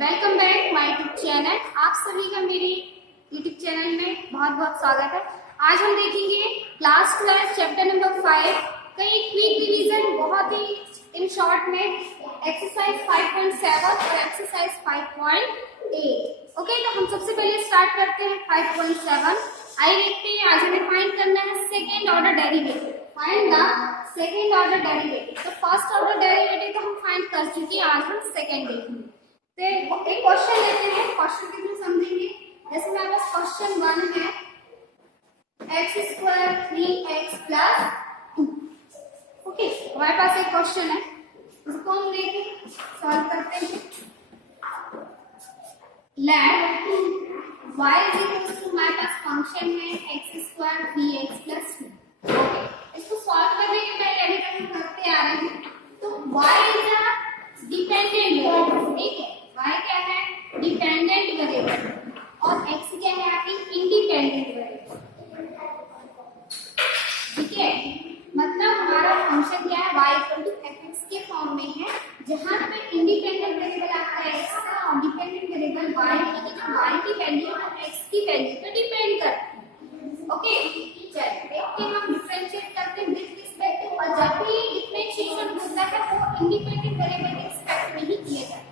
Welcome back my YouTube channel. आप सभी का मेरे यूट्यूब चैनल में बहुत बहुत स्वागत है। आज हम देखेंगे क्लास 12 चैप्टर नंबर 5 का एक क्विक रिवीजन, बहुत ही इन शॉर्ट में एक्सरसाइज 5.7 और एक्सरसाइज 5.8। ओके, तो हम सबसे पहले स्टार्ट करते हैं 5.7। आइए देखते हैं। आज हमें फाइंड करना है second order derivative. Find the second order derivative. तो फर्स्ट ऑर्डर डेरिवेटिव तो हम फाइंड कर चुके हैं, आज हम सेकेंड देखेंगे। तो एक क्वेश्चन लेते हैं, क्वेश्चन के थ्रू समझेंगे। जैसे हमारे पास क्वेश्चन 1 है x² 3x + 2। ओके, हमारे पास एक क्वेश्चन है, इसको हम देखें, सॉल्व करते हैं। लेट y = हमारे पास फंक्शन है x² 3x + 2। ओके, इसको सॉल्व करने के पहले अभी तक हम करते आ रहे हैं। तो y is a dependent variable, ठीक है। y क्या है? डिपेंडेंट वेरिएबल और x क्या है? आपकी इंडिपेंडेंट वेरिएबल, ठीक है। मतलब हमारा फंक्शन क्या है? y fx के फॉर्म में है, जहां पे इंडिपेंडेंट वेरिएबल आपका x है और डिपेंडेंट वेरिएबल y है। जो y की वैल्यू है x की वैल्यू पे डिपेंड करती है। ओके, चलिए देखते हैं, हम डिफरेंशिएट करते हैं विद रिस्पेक्ट टू। और जब भी डिफरेंशिएशन होता है वो इंडिपेंडेंट वेरिएबल के रिस्पेक्ट में ही किया जाता है।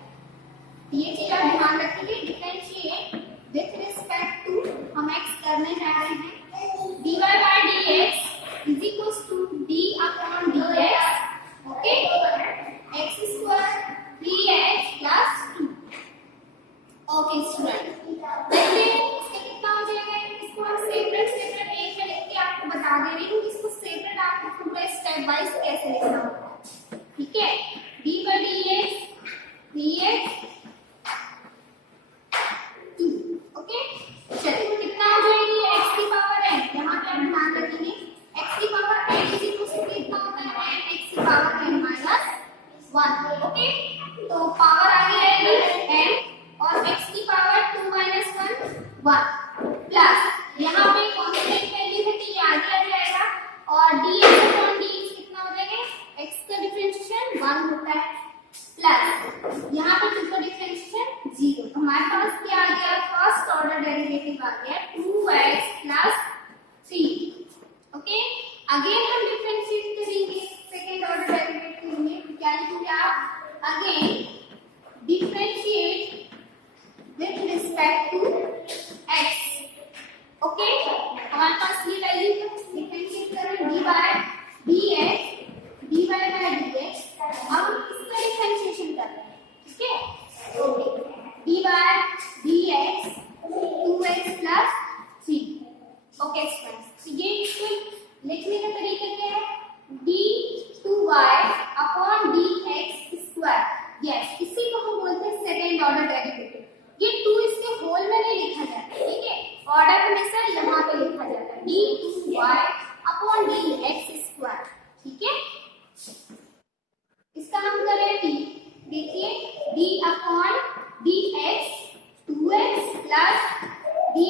ये चीज आप ध्यान रखिए। डिफरेंशिएट विद रिस्पेक्ट टू हम x करने जा रहे हैं। dy by dx is equals to d upon dx, okay, x² 3x + 2। Okay student, देखिए इसका कितना हो जाएगा। इसको हम सेपरेट एक में लिख के आपको बता दे रही हूँ। इसको सेपरेट आपको पूरा स्टेप वाइज कैसे लिखना होता है, ठीक है। d by dx 3x 2। Okay, चलिए कितना हो जाएगी? x की पावर n, यहाँ पे आप ध्यान रखेंगे x की power n is equal to कितना होता है? n x की पावर n - 1। ओके, तो पावर आ गई n और x की पावर 2 - 1 प्लस यहाँ पे कांस्टेंट वैल्यू है तो ये आगे आ जाएगा और dx/dx कितना हो जाएगा? x का डिफरेंशिएशन 1 होता है प्लस यहाँ पे 2 का डिफरेंशिएशन 0। तो हमारे पास क्या आ गया? फर्स्ट ऑर्डर डेरिवेटिव आ गया 2x + 3। ओके, अगेन हम डिफरेंशिएट करेंगे सेकंड ऑर्डर डेरिवेटिव में। क्या लिखेंगे आप? Again differentiate with respect to x। Okay, हमारे पास ये वैल्यू है, डिफरेंशिएट करें dy dx dy by dx। अब इसका डिफरेंशिएशन कर रहे हैं, ठीक है। Okay, dy dx 2x + 3। Okay students, ये इसको लिखने का तरीका क्या है? d2y/dx²। यस, इसी को हम बोलते हैं सेकंड ऑर्डर डेरिवेटिव। ये 2 इसके होल में नहीं लिखा जाता, ठीक है। ऑर्डर हमेशा यहाँ पे लिखा जाता है d2y/dx², ठीक है। इसका हम करें t, देखिए d/dx 2x + dy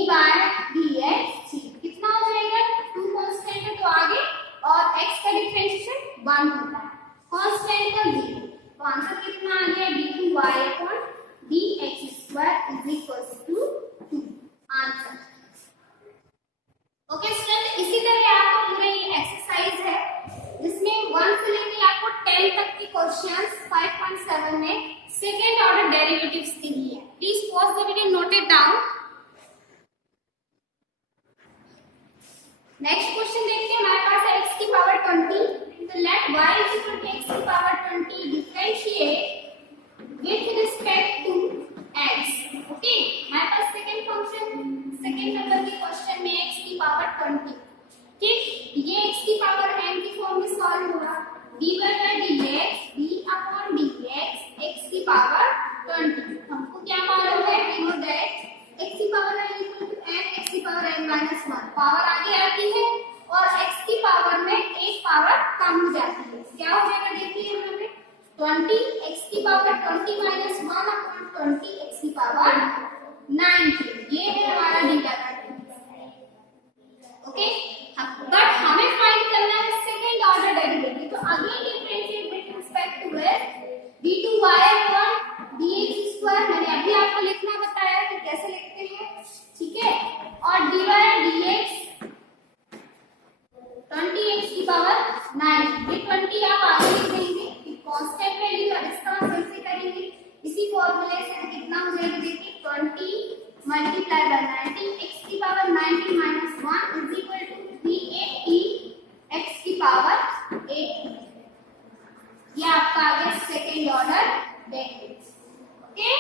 dx 3। कितना हो जाएगा? 2 कांस्टेंट है तो आगे और x का डिफरेंशिएशन 1 होता है, कांस्टेंट का 0। तो आंसर कितना आ गया? d2y/dx² = 2 answer. ओके स्टूडेंट, इसी तरह आपका पूरा ये एक्सरसाइज है जिसमें 1 से लेकर आपको 10 तक के क्वेश्चंस 5.7 में सेकेंड ऑर्डर डेरिवेटिव्स के लिए। Please pause the video, note it down. Next question देखते हैं। हमारे पास है x की पावर 20। तो लेट y = x की power 20 differentiate with respect to x। Okay, हमारे पास सेकंड नंबर के क्वेश्चन में x की पावर 20, ठीक। ये x की पावर n की फॉर्म में सॉल्व होगा। dy by dx d/dx x की पावर 20। हमको क्या मालूम है? वी नो दैट x की पावर n = n x की पावर n - 1। पावर आगे आती है और x की पावर में एक पावर कम हो जाती है। क्या हो जाएगा? देखिए यहाँ पे 20 x की पावर 20 - 1/20 x की पावर 90। ये है हमारा डी का। ओके, बट हमें फाइंड करना है सेकंड ऑर्डर डेरिवेटिव। तो again differentiate with respect to d2y/dx² मैंने अभी second order derivatives. Okay,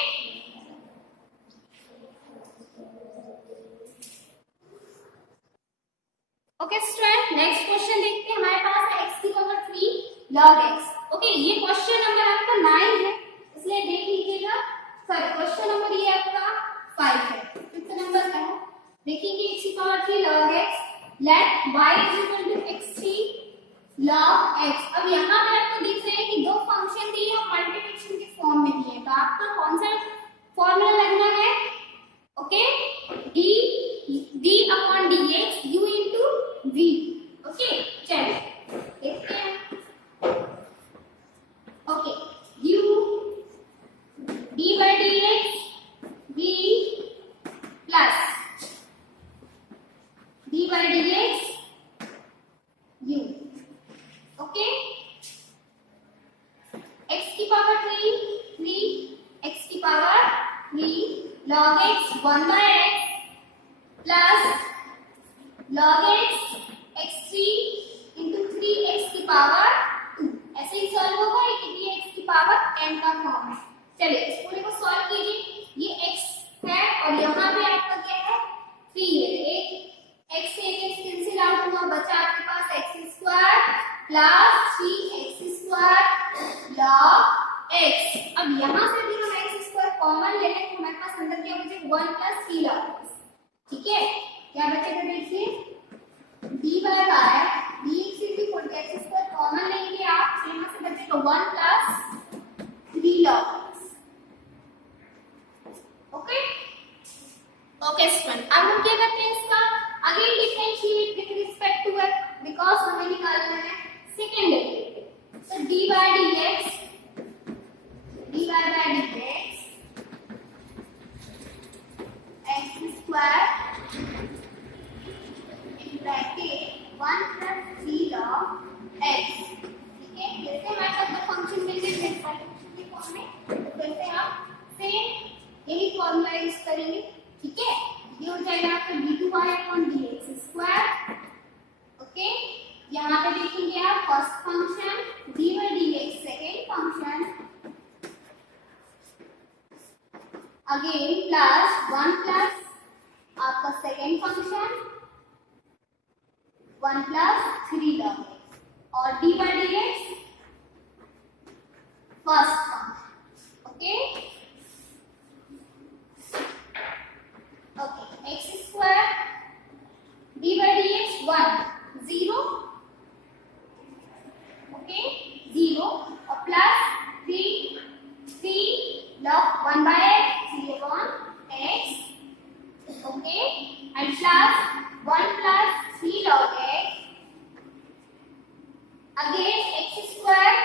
okay student, next question देखते हैं. हमारे पास है x की पावर 3 log x. ओके, ये क्वेश्चन नंबर आपका 9 है, इसलिए देख लीजिएगा. सॉरी, क्वेश्चन नंबर ये आपका 5 है. कितना नंबर का है देखेंगे. x की power 3 log x, let y is equal to x3 log x. अब यहाँ पे आपको दिख रहा है कि दो फंक्शन दिए हैं, मल्टीप्लिकेशन के फॉर्म में दिए हैं, तो आपको कौन सा फॉर्मूला लगना है. Okay, d upon dx u into v. Okay, चलिए देखते हैं. Okay, u d by dx v plus d by dx u. Okay, x की पावर 3 x की power 3 log x 1 by x plus log x x3 into 3x की power 2. ऐसे ही solve होगा. ये x की पावर n का form है. चलिए इस पूरे को सॉल्व कीजिए. ये x है और यहाँ पे आपका क्या है 3 है. एक x से एक x कैंसिल आउट हुआ, बचा आपके पास x square plus 3x square log x. अब यहाँ से भी हम x स्क्वायर कॉमन ले लें तो हमारे पास अंदर क्या बचेगा 1 प्लस 3 log x. ठीक है, क्या बचेगा देखिए dy by dx is equal to x square common लेंगे आप, तो यहाँ से बचेगा 1 plus 3 log x. Okay, okay student, अब हम क्या करते हैं इसका again differentiate with respect to x, because हमें निकालना है सेकंड डेरिवेटिव. तो dy by dx x square in bracket 1 plus 3 log x. ठीक है, जैसे हमारे पास दो फंक्शन मिल गए मल्टीप्लिकेशन के फॉर्म में, तो वैसे आप सेम यही फॉर्मूला यूज करेंगे. ठीक है, ये हो जाएगा आपका d2y upon dx square. Okay, यहाँ पे देखेंगे आप first function dy by dx, second function again plus 1 plus आपका second function 1 plus 3 log x और d by dx first function. Okay, okay, x square d by dx 1 0. Okay, 0 और plus 3 log 1 by x 3 upon x. Okay, and plus 1 plus 3 log x again x square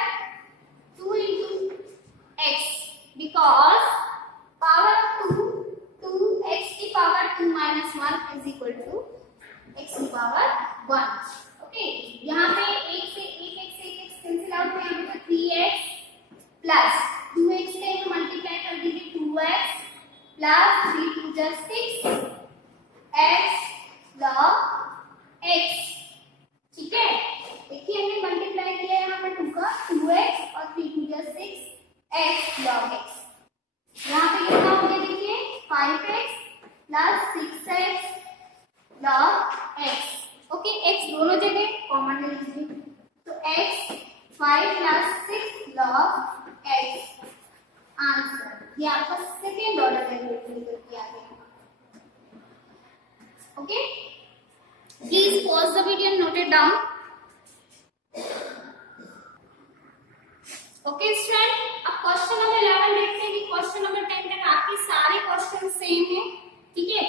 2 into x, because power of 2 x की power 2 minus 1 is equal to x की power 1. Okay, यहाँ पे एक से एक cancel out में यहाँ पे 3x प्लस 2x से मल्टीप्लाई कर दीजिए 2x plus 3 2 just 6 x log x. ठीक है, देखिए हमने मल्टीप्लाई किया है यहाँ पे 2 का 2x और 3 2 just 6 x log x. यहाँ पे कितना हो गया देखिए 5x plus 6x log x. Okay, x दोनों जगह कॉमन ले लीजिए, तो x 5 plus 6 log x. Answer ये आपका सेकेंड ऑर्डर डेरिवेटिव निकल के आ गया. Okay, please pause the video and note it down. Okay student, अब क्वेश्चन नंबर 11 देखते हैं कि क्वेश्चन नंबर 10 तक आपके सारे क्वेश्चन सेम है. ठीक है,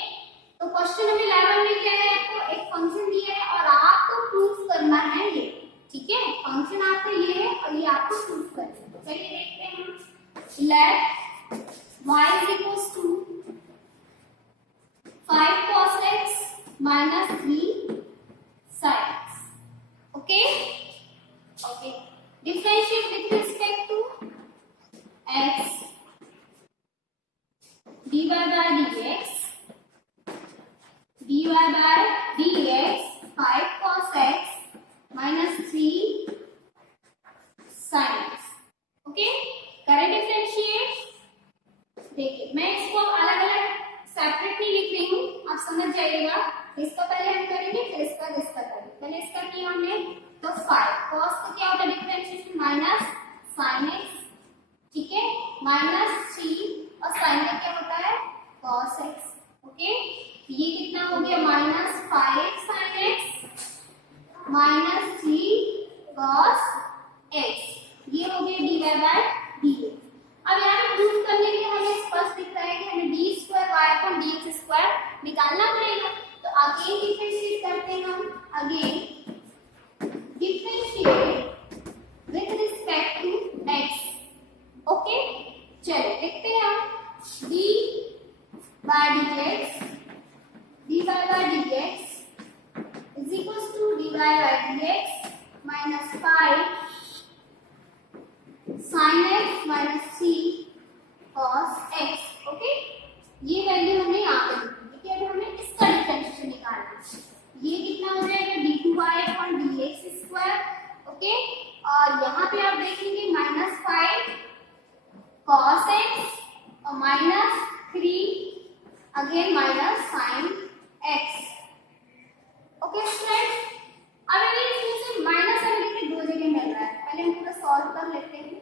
तो क्वेश्चन नंबर 11 में क्या है, आपको एक फंक्शन दिया है और आपको प्रूफ करना है ये. ठीक है, फंक्शन आपका ये है और ये आपको प्रूफ करना है. चलिए देखते हैं. Let y is equals to 5 cos x minus 3 sin x. Okay, okay, differentiate with respect to x dy by dx by dx 5 cos x minus 3 sin x. Okay, देखिए मैं इसको अलग अलग सेपरेट नहीं लिख रही हूँ, आप समझ जाइएगा। इसका पहले हम करेंगे, फिर इसका करेंगे। पहले इसका किया हमने तो 5 cos का क्या होता है डिफरेंशिएशन माइनस sin x, ठीक है, माइनस 3 और sin का क्या होता है cos x, ओके। ये कितना हो गया minus 5 sin x minus 3 cos x, ये हो गया dy बाय dx। अब यहाँ पे प्रूफ करने के लिए हमें स्पष्ट दिख रहा है कि हमें d square y upon dx square निकालना पड़ेगा। तो अगेन डिफरेंशिएट करते हैं हम, again differentiate with respect to x, okay. चलिए लिखते हैं हम d by dx is equals to dy by dx minus 5 sin x minus 3 cos x, okay. ये वैल्यू हमने यहाँ पे लिखी, ठीक है। अब हमें इसका डिफरेंशिएशन निकालना है। ये कितना हो जाएगा d2y upon dx square, okay. और यहाँ पे आप देखेंगे माइनस 5 cos x और minus 3 again minus sin x, okay student. अब अगर इसमें से माइनस हमें लिख के दो जगह मिल रहा है, पहले हम पूरा सॉल्व कर लेते हैं।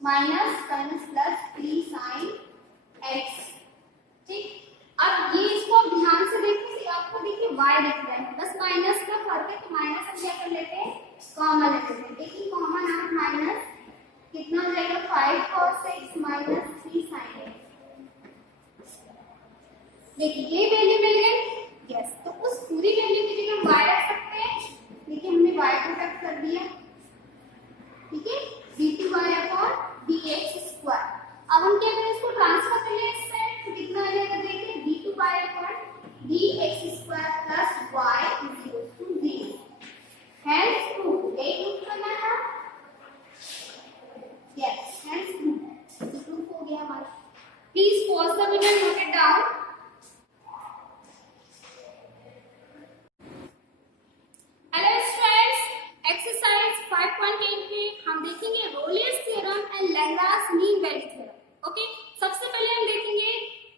Minus minus plus 3 sin x, ठीक। अब ये इसको आप ध्यान से देखिए, आपको देखिए y दिख रहा है, बस माइनस का फर्क है, तो माइनस हम क्या कर लेते हैं कॉमन ले लेते हैं। देखिए कॉमन आउट माइनस कितना हो जाएगा 5 cos x minus 3 sin x, देखिए ये वैल्यू मिल गई, यस। तो उस पूरी वैल्यू की जगह हम y रख सकते हैं, देखिए हमने y को कट कर दिया, ठीक है, d2y अपॉन dx स्क्वायर। अब हम क्या करें, इसको ट्रांसफर कर लें इस साइड, तो कितना आ जाएगा देखिए d2y upon dx square plus y is equal to 0। Hence proof, यही प्रूफ करना था, यस, हेंस प्रूफ हो गया हमारा। Please pause the video and note it down. Hello students, exercise 5.8 में हम देखेंगे Rolle's theorem and Lagrange mean value theorem, okay. सबसे पहले हम देखेंगे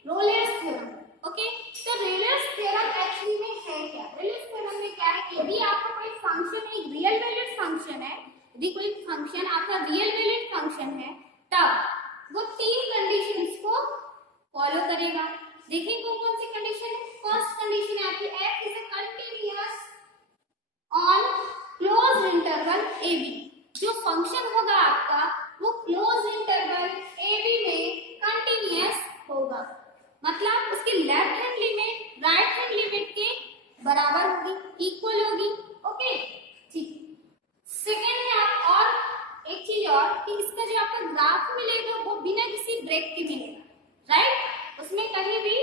रोलियस थ्योरम, ओके। तो रोलियस थ्योरम एक्चुअली में है क्या? रोलियस थ्योरम में क्या है, यदि आपका कोई फंक्शन एक रियल वैल्यूड फंक्शन है, यदि कोई फंक्शन आपका रियल वैल्यूड फंक्शन है, तब वो तीन कंडीशंस को फॉलो करेगा। देखिए कौन कौन सी कंडीशन। फर्स्ट कंडीशन है आपकी f is a continuous on close interval a b, जो फंक्शन होगा आपका वो क्लोज इंटरवल a b में कंटीन्यूअस होगा, मतलब उसकी left hand limit right hand limit के बराबर होगी, इक्वल होगी, ओके, ठीक। सेकेंड है आप और एक चीज और कि इसका जो आपको ग्राफ मिलेगा वो बिना किसी ब्रेक के मिलेगा, राइट। उसमें कहीं भी,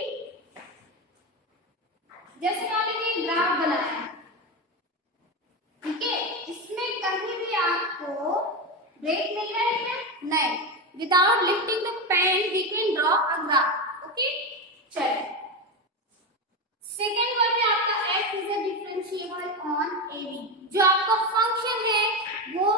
जैसे मान लीजिए ग्राफ बनाया, ठीक है, इसमें कहीं भी आपको ब्रेक मिल रहा है क्या? नहीं। Without lifting the pen we can draw a graph, okay. चलिए सेकेंड वन है आपका f is a differentiable on a b, जो आपका फंक्शन है वो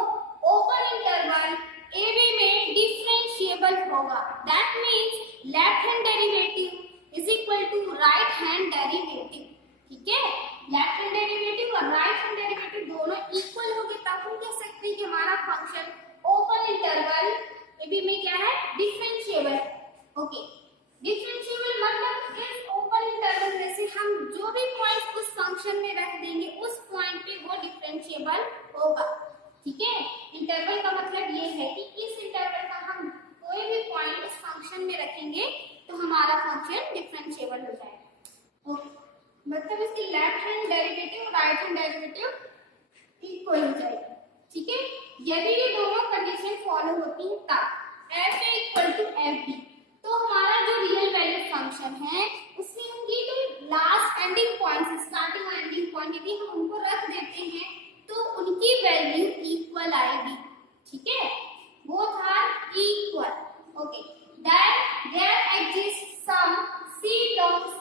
ओपन इंटरवल a b में डिफरेंशिएबल होगा। That means left hand derivative is equal to right hand derivative, ठीक है। लेफ्ट हैंड डेरिवेटिव और राइट हैंड डेरिवेटिव दोनों इक्वल होंगे, तब हम कह सकते हैं कि हमारा function open interval a B में क्या है डिफरेंशिएबल, ओके। डिफरेंशिएबल मतलब इस ओपन इंटरवल में से हम जो भी पॉइंट उस फंक्शन में रख देंगे उस पॉइंट पे वो डिफरेंशिएबल होगा, ठीक है। इंटरवल का मतलब ये है कि इस इंटरवल का हम कोई भी पॉइंट उस फंक्शन में रखेंगे तो हमारा फंक्शन डिफरेंशिएबल हो जाएगा, ओके। मतलब इसकी लेफ्ट हैंड डेरिवेटिव और राइट हैंड डेरिवेटिव इक्वल हो जाएगी, ठीक है। यदि ये दोनों कंडीशन फॉलो होती है तब f equal to f b, तो हमारा जो रियल वैल्यू फंक्शन है उसमें हम ये जो लास्ट एंडिंग पॉइंट्स, स्टार्टिंग और एंडिंग पॉइंट यदि हम उनको रख देते हैं तो उनकी वैल्यू इक्वल आएगी, ठीक है, both are equal, okay. Then there exist some c terms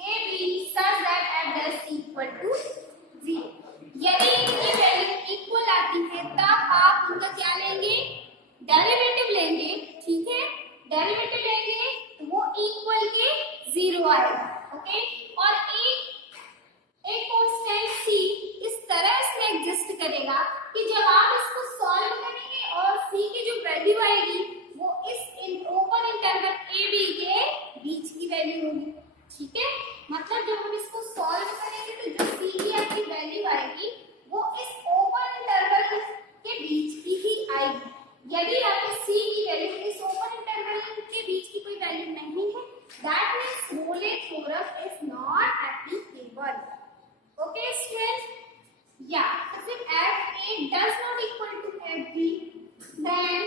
a b such that f dash equal to 0। यदि इनकी वैल्यू इक्वल आती है तब आप उनका क्या लेंगे, डेरिवेटिव लेंगे, ठीक है। डेरिवेटिव लेंगे आएगा। ओके, और एक कांस्टेंट c इस तरह इसमें एग्जिस्ट करेगा कि जब आप इसको सॉल्व करेंगे और c की जो वैल्यू आएगी वो इस ओपन इंटरवल a b के बीच की वैल्यू होगी। ठीक है, मतलब जब हम इसको सॉल्व करेंगे तो जो c की आपकी वैल्यू आएगी वो इस ओपन इंटरवल के बीच की ही आएगी। यदि आपके c की वैल्यू इस ओपन इंटरवल के बीच की कोई वैल्यू नहीं है, that means role theorem is not applicable. Okay students, yeah, if FA does not equal to FB, then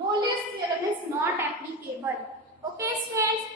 Rolle's theorem is not applicable. Okay students,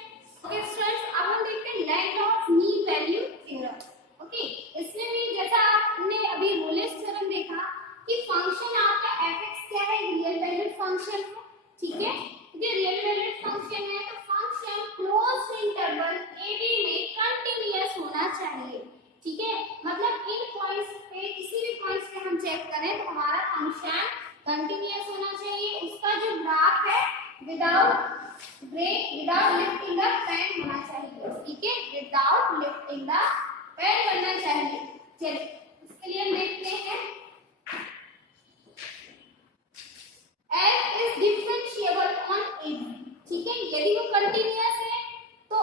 अब हम देखते हैं length of mean value theorem. Okay, इसमें भी जैसा आपने अभी Rolle's theorem देखा कि फंक्शन आपका fx क्या है, रियल वैल्यूड फंक्शन है। ठीक है, ये रियल वैल्यूड फंक्शन है तो फंक्शन क्लोज्ड इंटरवल ab में कंटीन्यूअस होना चाहिए। ठीक है, मतलब इन पॉइंट्स पे किसी भी पॉइंट्स पे हम चेक करें तो हमारा फंक्शन कंटीन्यूअस होना चाहिए। उसका जो ग्राफ है विदाउट लिफ्टिंग द पेन होना चाहिए। ठीक है, विदाउट लिफ्टिंग द पेन बनना चाहिए। चलिए इसके लिए हम देखते हैं f is differentiable on AB। ठीक है, यदि वो कंटीन्यूअस है तो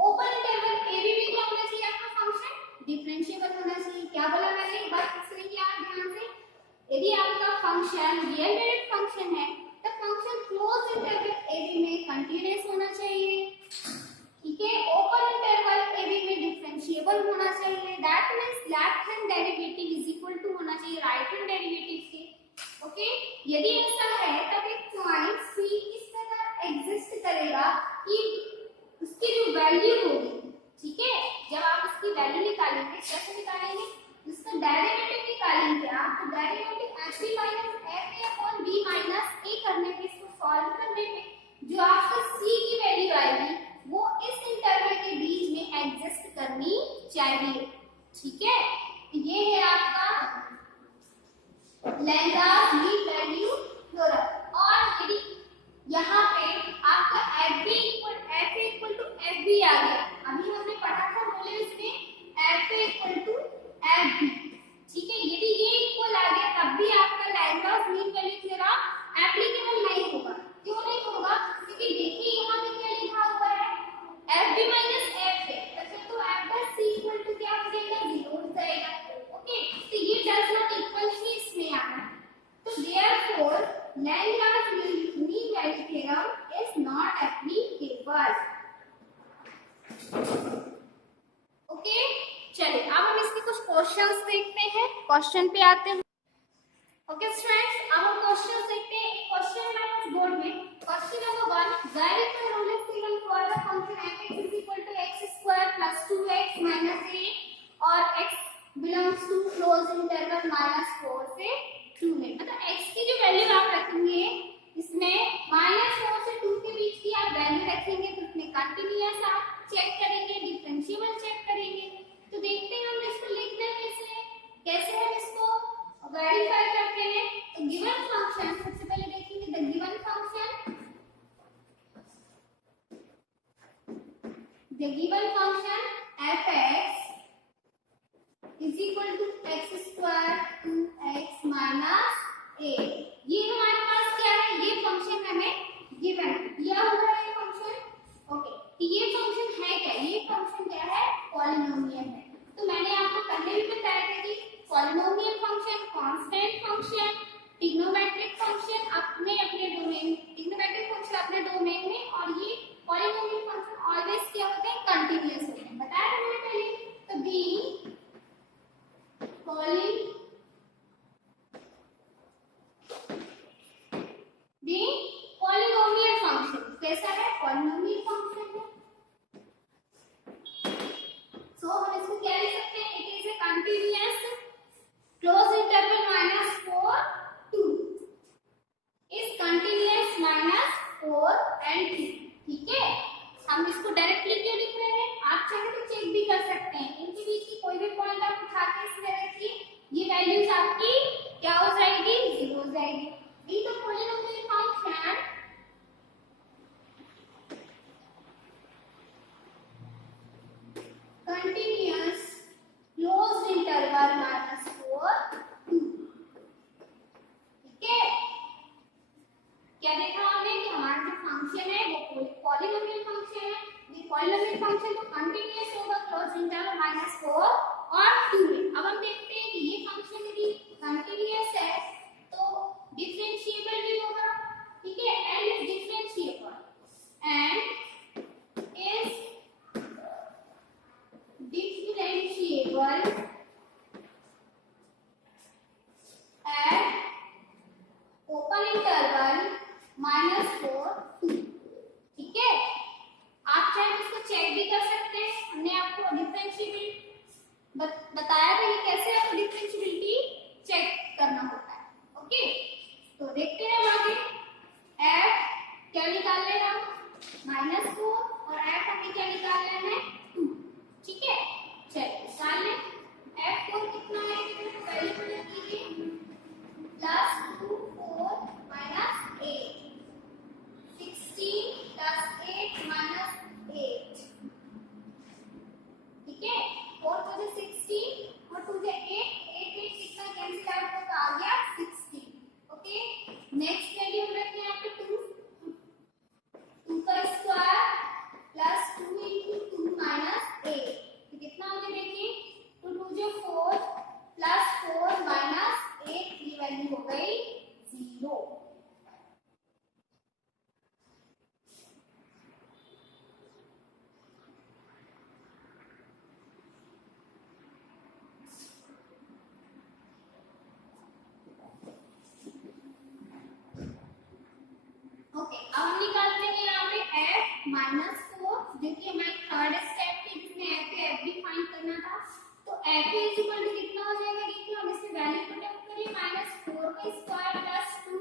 ओपन इंटरवल AB में क्या होना चाहिए, आपका फंक्शन डिफरेंशिएबल होना चाहिए। क्या बोला मैंने, एक बार फिर से याद ध्यान से, यदि आपका फंक्शन रियल वैल्यूड फंक्शन है तो फंक्शन क्लोज्ड इंटरवल AB में कंटीन्यूअस होना चाहिए। ठीक है, ओपन इंटरवल AB में डिफरेंशिएबल होना चाहिए। That means left hand derivative is equal to होना चाहिए राइट हैंड डेरिवेटिव के। ओके, यदि ऐसा है तब एक पॉइंट C इस तरह एग्जिस्ट करेगा कि उसकी जो वैल्यू होगी, ठीक है, जब आप इसकी वैल्यू निकालेंगे, कैसे निकालेंगे, इसका डेरिवेटिव निकालेंगे आप, तो derivative fb minus fa upon b minus a करने पे, इसको सॉल्व करने पे जो आपका c की वैल्यू आएगी वो इस इंटरवल के बीच में एग्जिस्ट करनी चाहिए। ठीक है, ये है आपका लैंगार्ड मीन वैल्यू थ्योरम। और यदि यहाँ पे आपका FB equal FA equal to FB आ गया, अभी हमने पढ़ा था बोले इसमें FA इक्वल टू FB। ठीक है, यदि ये इक्वल आ गया तब भी आपका लैंगार्ड मीन वैल्यू थ्योरम एप्लीकेबल नहीं होगा। क्यों नहीं होगा, क्योंकि देखिए यहाँ पे क्या लिखा हुआ है FB माइनस FA, तो फिर तो F का C इक्वल टू क्या हो जाएगा, 0 हो जाएगा। ओके, तो ये डज नॉट इक्वल ही इसमें आना, तो देयरफॉर लैंगार्ड mean value theorem is not applicable. Okay, चलिए अब हम इसके कुछ क्वेश्चंस देखते हैं, क्वेश्चन पे आते हैं। ओके स्टूडेंट्स, अब हम क्वेश्चंस देखते हैं। एक क्वेश्चन है हमारे पास बोर्ड में, question number 1, verify Rolle's theorem for the function f(x) is equal to x² plus 2x minus a और x belongs to closed interval -4 से 2 में। मतलब x की जो वैल्यू आप रखेंगे इसमें -4 से 2 के बीच की आप वैल्यू रखेंगे तो इसमें कंटीन्यूअस आप चेक करेंगे, डिफरेंशिएबल चेक करेंगे। तो देखते हैं हम इसको लिखना कैसे हम इसको वेरीफाई करते हैं। तो गिवन फंक्शन, सबसे पहले देखेंगे the given function, the given function f(x) is equal to x² 2x minus a। ये हमारे पास क्या है, ये फंक्शन हमें गिवन दिया हुआ है फंक्शन। ओके, तो ये फंक्शन है क्या, ये फंक्शन क्या है, पॉलिनोमियल है। तो मैंने आपको पहले भी बताया था कि polynomial function, constant function, trigonometric function अपने डोमेन, ट्रिग्नोमेट्रिक फंक्शन अपने डोमेन में, और ये पॉलिनोमियल फंक्शन ऑलवेज क्या होते हैं, कंटीन्यूअस होते हैं। बताया था मैंने पहले। तो बीइंग पॉलिनोमियल फंक्शन कैसा है, पॉलिनोमियल फंक्शन है। सो हम इसको क्या लिख सकते हैं, it is a continuous close interval -4 2 is continuous -4 and 2। ठीक है, हम इसको डायरेक्टली क्यों लिख रहे हैं, आप चाहे तो चेक भी कर सकते हैं, इनके बीच की कोई भी पॉइंट आप उठा के इसमें रखिए, ये वैल्यूज आपकी क्या हो जाएगी, 0 हो जाएगी। ये तो पॉलिनोमियल फंक्शन देखा हमने कि हमारा जो फंक्शन है वो पॉलिनोमियल फंक्शन है। ये पॉलिनोमियल फंक्शन तो कंटीन्यूअस होगा क्लोज इंटरवल -4 और 2 में। अब हम देखते हैं कि ये फंक्शन यदि कंटीन्यूअस है तो डिफरेंशिएबल भी होगा, ठीक है, and is differentiable and is differentiable at open interval -4 2, ठीक है। आप चाहे इसको चेक भी कर सकते हैं, हमने आपको डिफरेंशिएबिलिटी बताया था कि कैसे आपको डिफरेंशिएबिलिटी चेक करना होता है। ओके, तो देखते हैं आगे। f क्या निकाल लें हम -4 और f हमें क्या निकालना है 2, ठीक है। चलिए निकाल लें। f4 कितना है वैल्यू पुट कीजिए plus 2 4 minus 8 16 plus 8 minus 8, ठीक है। 4 को 16 और 2 से 8 8 कितना कैंसिल आउट होगा आ गया 16। ओके, नेक्स्ट वैल्यू हम रखते हैं यहाँ पे 2 का स्क्वायर प्लस 2 into 2 minus 8, तो कितना हो गया देखिए 2 2 जो 4 प्लस 4 माइनस 8 की वैल्यू हो गई 0। ओके, अब हम निकालते हैं यहाँ पे f -4, देखिए हमारे थर्ड स्टेप पे जिसमें f है f भी फाइंड करना था। तो f इज इक्वल टू कितना हो जाएगा देखिए, हम इसमें वैल्यू पुट अप करें -4 का स्क्वायर प्लस 2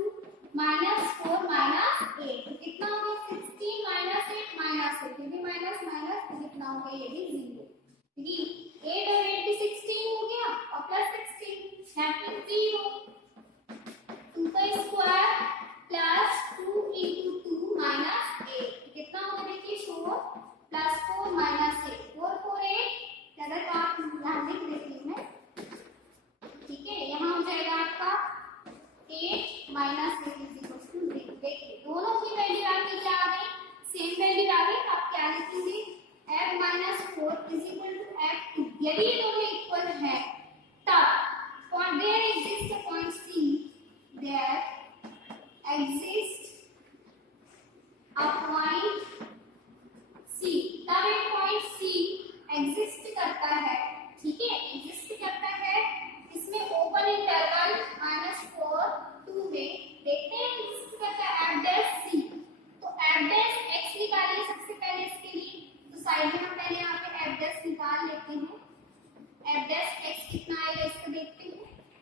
-4 -8, तो कितना हो गया 16 -8 -8, ये भी माइनस माइनस, तो कितना हो गया ये भी 0, ठीक है। 8 और 8 भी 16 हो गया और प्लस 16 यहाँ पे 0, 2 का स्क्वायर प्लस 2 into 2 minus 8, कितना होगा देखिए 4 प्लस 4 minus 8, 4 4 8, ज्यादा तो आप यहाँ लिख देती हूँ मैं, ठीक है। यहाँ हो जाएगा आपका 8 minus 8 is equal to 0। देखिए दोनों की वैल्यू आपकी क्या आ गई, सेम वैल्यू आ गई। आप क्या लिखेंगे f -4 is equal to f2। यदि ये दोनों इक्वल है तब there exists a point C, there exists a point C, तब एक पॉइंट C एग्जिस्ट करता है, ठीक है, एग्जिस्ट करता है इसमें ओपन इंटरवल -4 2 में। देखते हैं एग्जिस्ट करता है f डैश C, तो f डैश x निकालिए सबसे पहले इसके लिए, तो साइड में हम पहले यहाँ पे f डैश निकाल लेते हैं। f डैश x कितना आएगा इसको देखते हैं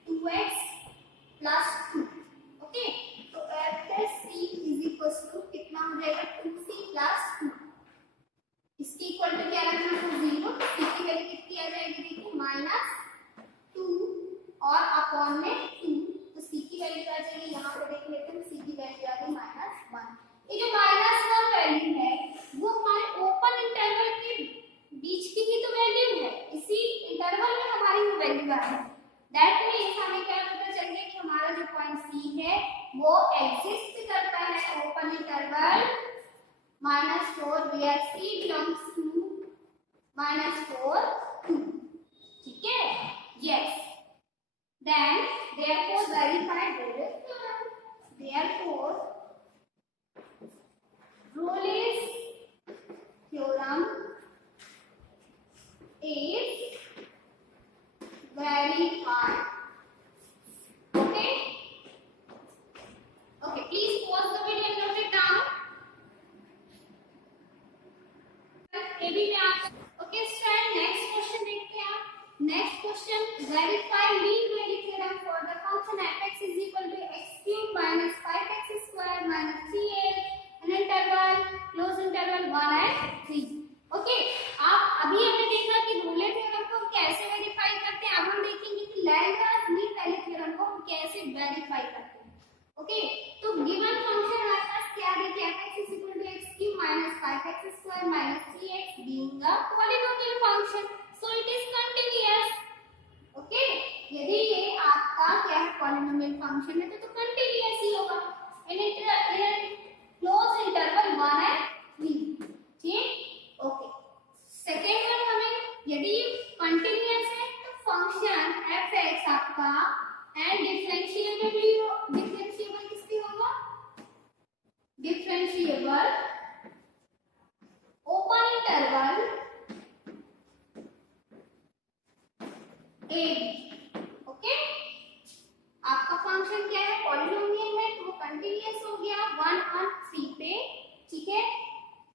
2x प्लस 2, ओके, तो f dash c is equal to कितना हो जाएगा 2c प्लस 2, इसकी इक्वल टू क्या रखना है 0, c की वैल्यू कितनी आ जाएगी देखिए -2 और अपॉन में 2, तो c की वैल्यू आ जाएगी यहाँ पे देख लेते हैं, c की वैल्यू आ गई -1। ये जो -1 वैल्यू है वो हमारे ओपन इंटरवल के बीच की ही तो वैल्यू है, इसी इंटरवल में हमारी वो वैल्यू आ रही है। दैट मींस हमें क्या पता चल गया कि हमारा जो पॉइंट C है वो एग्जिस्ट करता है open interval -4 where C belongs to -4 2, ठीक है। Yes, then therefore verify Rolle's theorem, therefore Rolle's theorem is verified। Okay, okay, please pause the video and note it down। ये भी मैं आपको ओके स्टूडेंट, नेक्स्ट क्वेश्चन देखते हैं आप। Next question, verify mean value theorem for the function f(x) is equal to x³ minus 5x² minus 3x in interval close interval 1 and 3। Okay, आप अभी हमने देखा कि रोले थ्योरम को हम कैसे वेरीफाई करते हैं, अब हम देखेंगे कि लैग्रांज मीन वैल्यू थ्योरम को हम कैसे वेरीफाई करते हैं। ओके, तो गिवन फंक्शन हमारे पास क्या देखिए f(x) is equal to x³ minus 5x² minus 3x being a polynomial function, so it is continuous। Okay, यदि ये आपका क्या है पॉलिनोमियल फंक्शन है तो कंटीन्यूअस ही होगा। In differentiable open interval a b. Okay, आपका फंक्शन क्या है, पॉलिनोमियल है, तो वो कंटिन्यूअस हो गया 1 और 3 पे। ठीक है,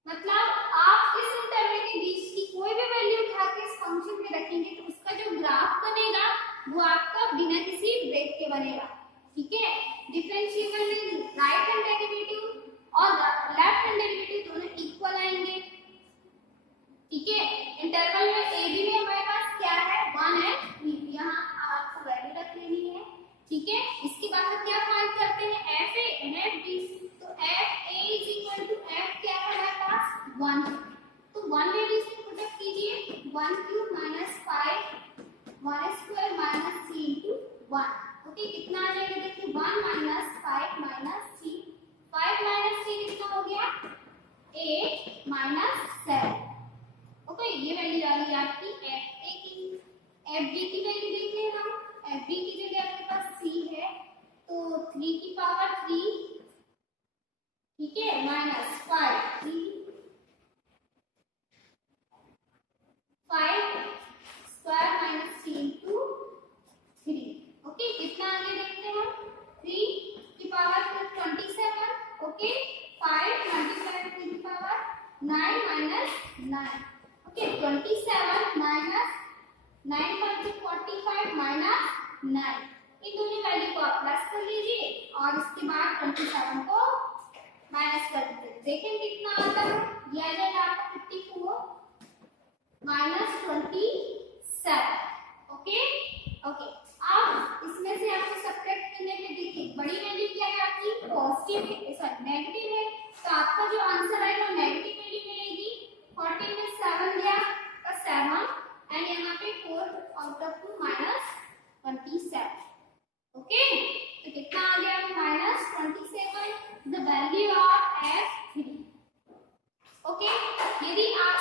मतलब आप इस इंटरवल के बीच की कोई भी वैल्यू उठा के इस फंक्शन में रखेंगे तो उसका जो ग्राफ बनेगा वो आपका बिना किसी ब्रेक के बनेगा। ठीक है, डिफरेंशिएबल में राइट हैंड डेरिवेटिव और लेफ्ट हैंड डेरिवेटिव दोनों इक्वल आएंगे। ठीक है, इंटरवल में ए बी में हमारे पास क्या है, 1 है, यहाँ आपको वैल्यू रख लेनी है। ठीक है, इसके बाद हम क्या फाइंड करते हैं, f a and f b. तो f a is equal to f क्या है हमारे पास 1, तो 1 वैल्यू से पुट अप कीजिए, 1 cube minus 5 1 square minus 3 into 1। Okay, कितना आ जाएगा देखिए, 1 माइनस 5 माइनस 3, 5 माइनस 3 कितना हो गया 8 माइनस 7। ओके, ये वैल्यू आ गई आपकी एफ ए की। एफ बी की वैल्यू देख लें हम, एफ बी की जगह आपके पास सी है तो 3 की पावर 3, ठीक है, minus 5 square minus 3 into 3। Okay, कितना आगे देखते हैं हम, 3 की पावर 27। ओके, 5 मल्टीप्लाई 3 की power 9 minus 9। Okay, 27 minus 9 × 45 minus 9, इन दोनों वैल्यू को आप प्लस कर लीजिए और इसके बाद 27 को माइनस कर दीजिए। देखें कितना आता है, ये आ जाएगा आपका 54 माइनस 27। ओके ओके, अब इसमें से आपको सब्ट्रैक्ट करने पे देखिए बड़ी वैल्यू क्या है आपकी, पॉजिटिव है, सॉरी नेगेटिव है, तो आपका जो आंसर आएगा वो नेगेटिव वैल्यू मिलेगी। 14 में 7 गया तो 7 एंड यहाँ पे 4 आउट ऑफ 2 माइनस 27। ओके, तो कितना आ गया minus 27 the value of f3। Okay, यदि आप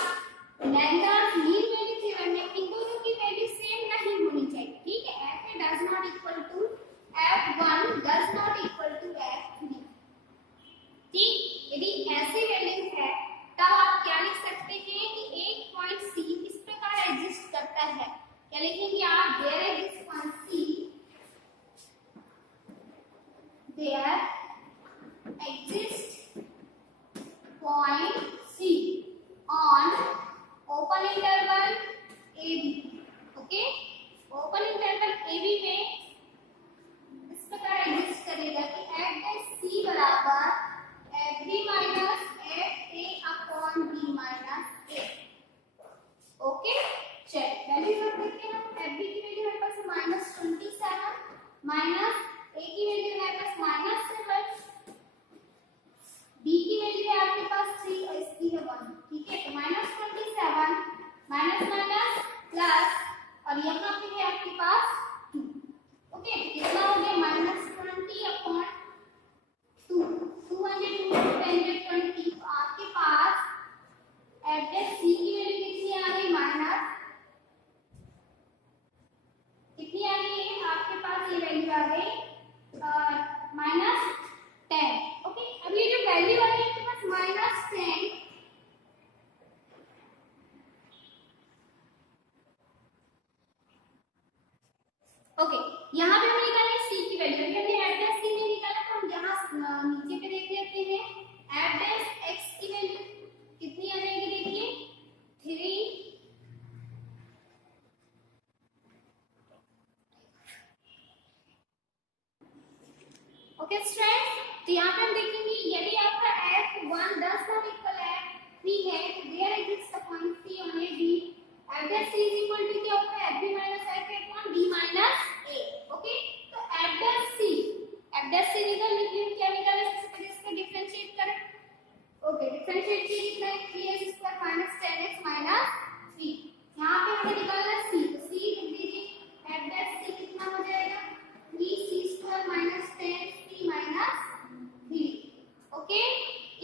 लैम्ब्डा मीन वैल्यू थ्योरम में इन दोनों की वैल्यू सेम नहीं होनी चाहिए। ठीक है, f does not equal to f1 does not equal to f3। ठीक, यदि ऐसी वैल्यू है तब आप क्या लिख सकते हैं कि एक पॉइंट C इस प्रकार एग्जिस्ट करता है। क्या लिखेंगे आप, there exist point C, there exist point C on open interval AB। Okay, open interval AB में इस प्रकार एग्जिस्ट करेगा कि f/c बराबर f(b - f(a)/b - a। ओके, चलिए वैल्यू रख देते हैं हम। f(b) की वैल्यू हमारे पास माइनस 27 माइनस a की वैल्यू हमारे पास माइनस 7, b की वैल्यू है आपके पास 3 और इसकी है 1। ठीक है, तो माइनस 27 माइनस माइनस प्लस और यहाँ पे है आपके पास 2। ओके, कितना हो गया माइनस 20 अपॉन 2, 220 तो आपके पास एफ सी की वैल्यू कितनी आ गई, माइनस कितनी आ गई है आपके पास, ये वैल्यू आ गई माइनस 10। ओके, अब ये जो वैल्यू आ रही है आपके पास माइनस 10, ओके, यहाँ पे हमने निकाला सी की वैल्यू, हमने एफ सी नहीं निकाला तो हम यहाँ नीचे पे देख लेते हैं। एफ एक्स की वैल्यू कितनी आ जाएगी देखिए 3, ओके स्टूडेंट्स, तो यहाँ पे हम देखेंगे यदि आपका f1 10 का इक्वल f3 है तो there exist a point C on AB। f C is equal to क्या होता है, fb minus f upon b minus a। Okay, तो f C निकाल लीजिए, क्या निकाले, सबसे पहले इसको डिफरेंशिएट करें। ओके, डिफरेंशिएट कीजिए, कितना है 3x² माइनस 10x माइनस 3। यहाँ पे हमें निकालना है c, तो c लिख दीजिए, f कितना हो जाएगा 3c² minus 10c minus 3। Okay,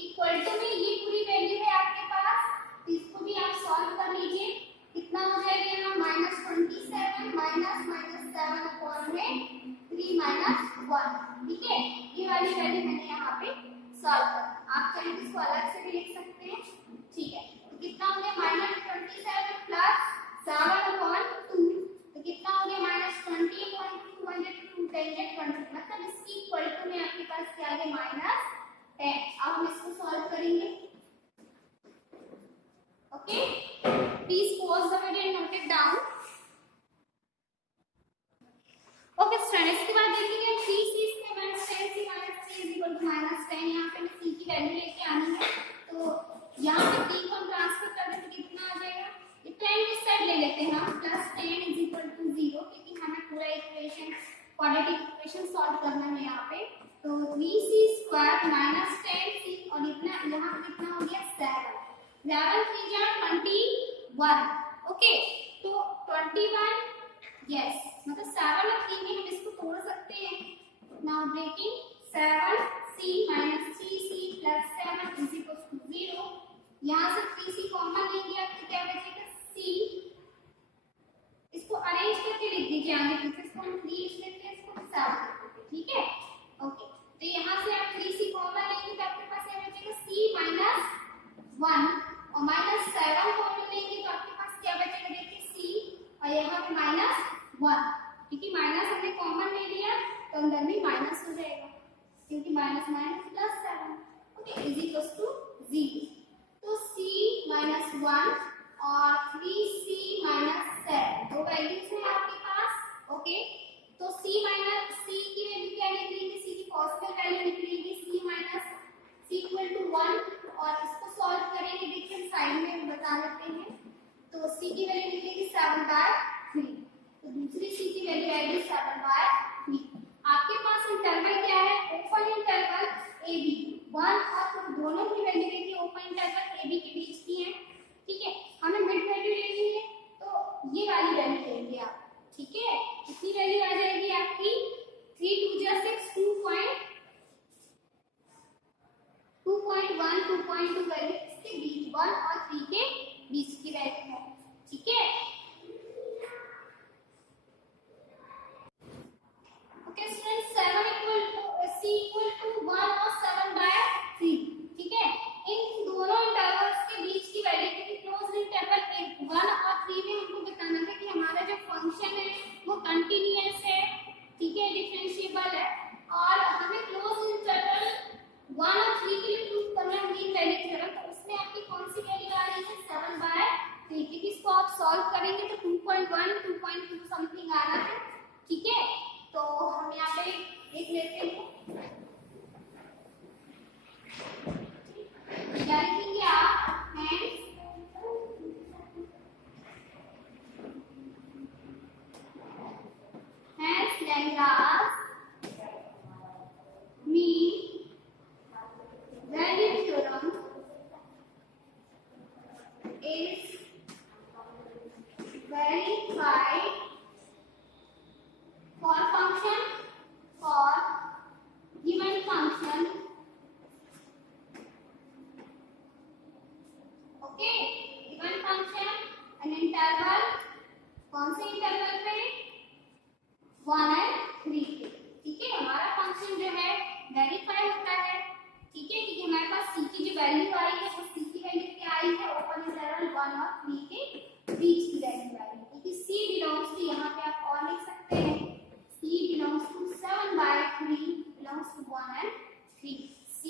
equal to में ये पूरी वैल्यू है आपके पास, तो इसको भी आप सॉल्व कर लीजिए। कितना हो जाएगा यहाँ माइनस 27 माइनस माइनस 7 अपॉन में 3 माइनस 1। ठीक है, ये वाली वैल्यू मैंने यहाँ पे सॉल्व कर आप चाहे तो इसको अलग से भी लिख सकते हैं, ठीक है। तो कितना हो गया -27 प्लस 7/2, तो कितना हो गया -20/2 20 मतलब इसकी इक्वल टू में आपके पास क्या आ गया -10। अब हम इसको सॉल्व करेंगे, okay. Please pause the video and note it down. Okay student, इसके बाद देखेंगे 3c से -10c -3 -10। यहाँ पे c की वैल्यू लेके आनी है, तो यहाँ पे 3 को हम ट्रांसफर कर दें तो कितना आ जाएगा, ये 10 इस साइड ले लेते हैं हम, +10 = 0, क्योंकि हमें पूरा इक्वेशन क्वाड्रेटिक इक्वेशन सॉल्व करना है यहाँ पे। तो 3c² -10c और इतना यहाँ पे कितना हो गया 7 3 जा 21, ओके। तो 21 यस, मतलब 7 और 3 में हम इसको तोड़ सकते हैं। Now breaking 7c - 3c + 7 = 0। यहाँ से 3c कॉमन लेंगे, आपको क्या बचेगा c। इसको अरेंज करके लिख दीजिए आगे पीछे, इसको हम 3 लिख लेते हैं, इसको 7 लिख लेते हैं, ठीक है, ओके। तो यहाँ से आप 3c कॉमन लेंगे तो आपके पास क्या बचेगा c - 1 और -7 कॉमन लेंगे तो आपके पास क्या बचेगा, देखिए c और यहाँ पे -1, क्योंकि माइनस हमने कॉमन ले लिया तो अंदर में माइनस हो जाएगा, क्योंकि -7 ओके = 0। तो c - 1 और 3c - 7 दो वैल्यूज हैं आपके पास, ओके। तो c की वैल्यू क्या निकलेगी, c की पॉजिटिव वैल्यू निकलेगी, c = 1 और इसको सॉल्व करेंगे, देखिए हम साइड में बता देते हैं। तो c की वैल्यू निकलेगी 7/3, तो दूसरी c की वैल्यू आएगी 7/3। आपके पास इंटरवल क्या है, ओपन इंटरवल ab, 1 और 2 दोनों की वैल्यू देखिए ओपन इंटरवल ab के बीच की है, ठीक है। हमें मिड वैल्यू लेनी है तो ये वाली वैल्यू लेंगे आप, ठीक है। कितनी वैल्यू आ जाएगी आपकी 3 2 जा 6 2.1 2.2 वैल्यू इसके बीच 1 और 3 के बीच की वैल्यू है, ठीक है। ओके स्टूडेंट, 7 c = 1 और 7/3, ठीक है। इन दोनों इंटरवल्स के बीच की वैल्यू, क्योंकि क्लोज्ड इंटरवल 1 और 3 में हमको बताना था कि हमारा जो फंक्शन है वो कंटीन्यूअस है, ठीक है, डिफरेंशिएबल है, और हमें क्लोज्ड इंटरवल 1 और 3 के लिए प्रूव करना है मीन वैल्यू थ्योरम। तो उसमें आपकी कौन सी वैल्यू आ रही है 7/3, क्योंकि इसको आप सॉल्व करेंगे तो 2.1 2.2 समथिंग आ रहा है, ठीक है। तो हम यहाँ पे देख लेते हैं, क्या लिखेंगे आप, hence Lagrange's mean value theorem is verified for function, for given function, okay, given function an interval, कौन से इंटरवल पे 1 और 3 के, ठीक है। हमारा फंक्शन जो है वेरीफाई होता है, ठीक है, क्योंकि हमारे पास c की जो वैल्यू आई है वो c की वैल्यू क्या आई है, ओपन इंटरवल 1 और 3 के बीच की वैल्यू आई है, क्योंकि c बिलोंग्स टू, यहाँ पे आप और लिख सकते हैं, c belongs to 7/3 belongs to 1 and 3, c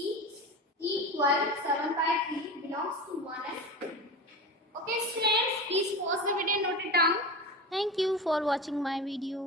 = 7/3 belongs to 1 and 3. Okay students, please pause the video and note it down. Thank you for watching my video.